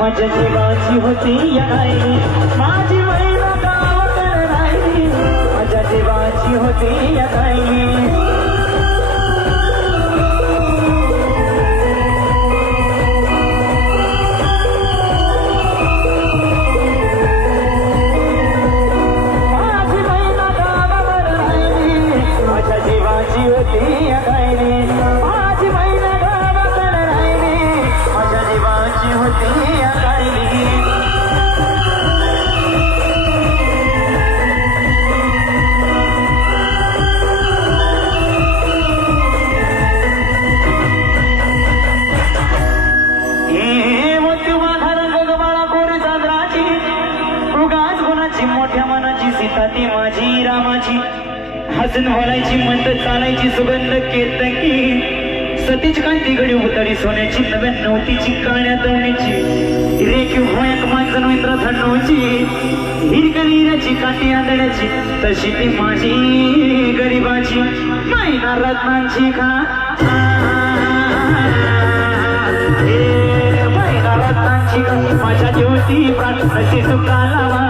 माझ्या जीवाची होती या माझी रामाची हसून बोलायची मंद चालायची सुगंध केतकी सतीच कांती घडी उतरी सोन्याची नव्या नवतीची काळ्या तवण्याची रेखीव भोयक माणसं इंद्र थंडोची हिरकली हिऱ्याची काठी आंधळ्याची तशी ती माझी गरीबाची. मैना रत्नांची खा मैना रत्नांची खा माझ्या ज्योती प्राण नशी सुखाला.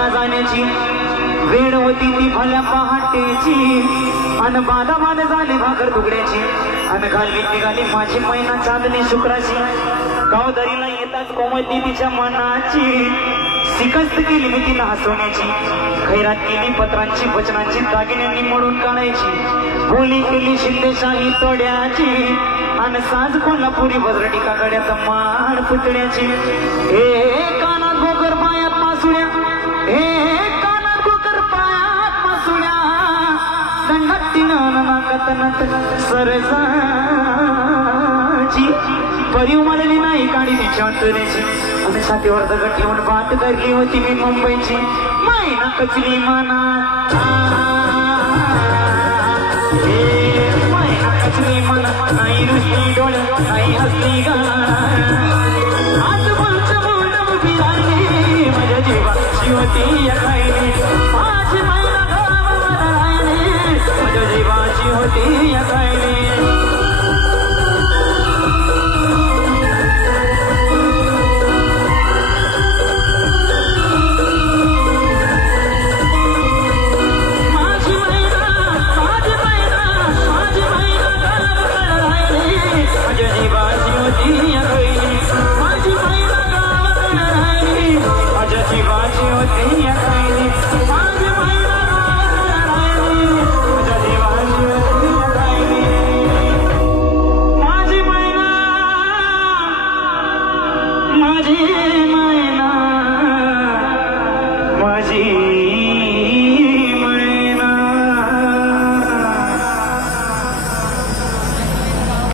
मुंबईला जाण्याची वेळ होती ती भल्या पहाटेची. अन बाधा बाध झाली भाकर तुकड्याची अन घालवी निघाली माझी मैना चांदणी शुक्राची. गावदारीला येताच कोमती तिच्या मनाची. शिकस्त केली मी तिला हसवण्याची. खैरात केली पत्रांची वचनांची दागिन्यांनी म्हणून काढायची. बोली केली शिंदेशाही तोड्याची. आणि साज कोल्हापुरी भद्रटिका गड्यात माड पुतण्याची हे नत सरसाची परी उमलली नाही काढी निशांतरेची आणि छातीवर दगड घेऊन बात धरली होती मी मुंबईची. मैना कचली मना हे मैना कचली मना नाही रुसली डोळ नाही हसली आज बोलच बोल उभी माझ्या जीवा शिवती या खायली जीवाची होती see.